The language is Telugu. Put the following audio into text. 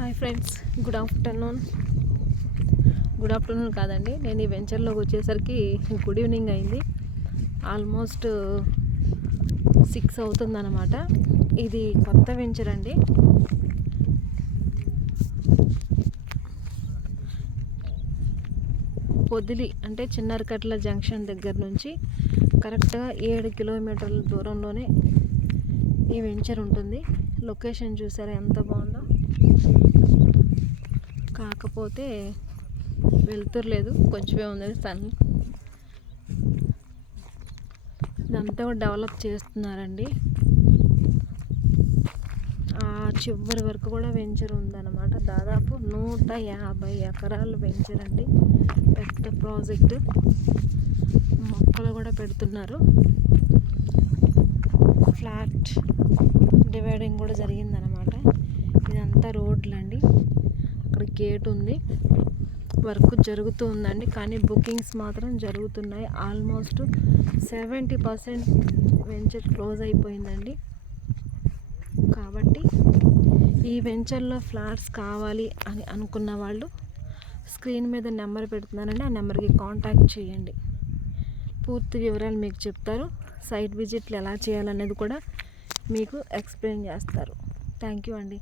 Hi friends good afternoon. Good afternoon కాదండి నేను ఈ వెంచర్లోకి వచ్చేసరికి గుడ్ ఈవినింగ్ అయింది. ఆల్మోస్ట్ సిక్స్ అవుతుందన్నమాట. ఇది కొత్త వెంచర్ అండి. పొదిలి అంటే చిన్నరకట్ల జంక్షన్ దగ్గర నుంచి కరెక్ట్గా ఏడు కిలోమీటర్ల దూరంలోనే ఈ వెంచర్ ఉంటుంది. లొకేషన్ చూసారా? ఎంత బాగుందో. కాకపోతే వెళ్తురులేదు కొంచెమే ఉంది సన్. ఇదంతా కూడా డెవలప్ చేస్తున్నారండి. ఆ చివరి వరకు కూడా వెంచర్ ఉందన్నమాట. దాదాపు నూట యాభై ఎకరాలు వెంచర్ అండి. పెద్ద ప్రాజెక్ట్. మొక్కలు కూడా పెడుతున్నారు. ఫ్లాట్ డివైడింగ్ కూడా జరిగిందనమాట ఇదంతా రోడ్లు అండి అక్కడ గేట్ ఉంది. వర్క్ జరుగుతూ ఉందండి కానీ బుకింగ్స్ మాత్రం జరుగుతున్నాయి. Almost seventy percent venture close అయిపోయిందండి. కాబట్టి ఈ వెంచర్లో ఫ్లాట్స్ కావాలి అని అనుకున్న వాళ్ళు స్క్రీన్ మీద నెంబర్ పెడుతున్నానండి ఆ నెంబర్కి కాంటాక్ట్ చేయండి. పూర్తి వివరాలు మీకు చెప్తారు. సైట్ విజిట్లు ఎలా చేయాలనేది కూడా మీకు ఎక్స్ప్లెయిన్ చేస్తారు. థ్యాంక్ యూ అండి.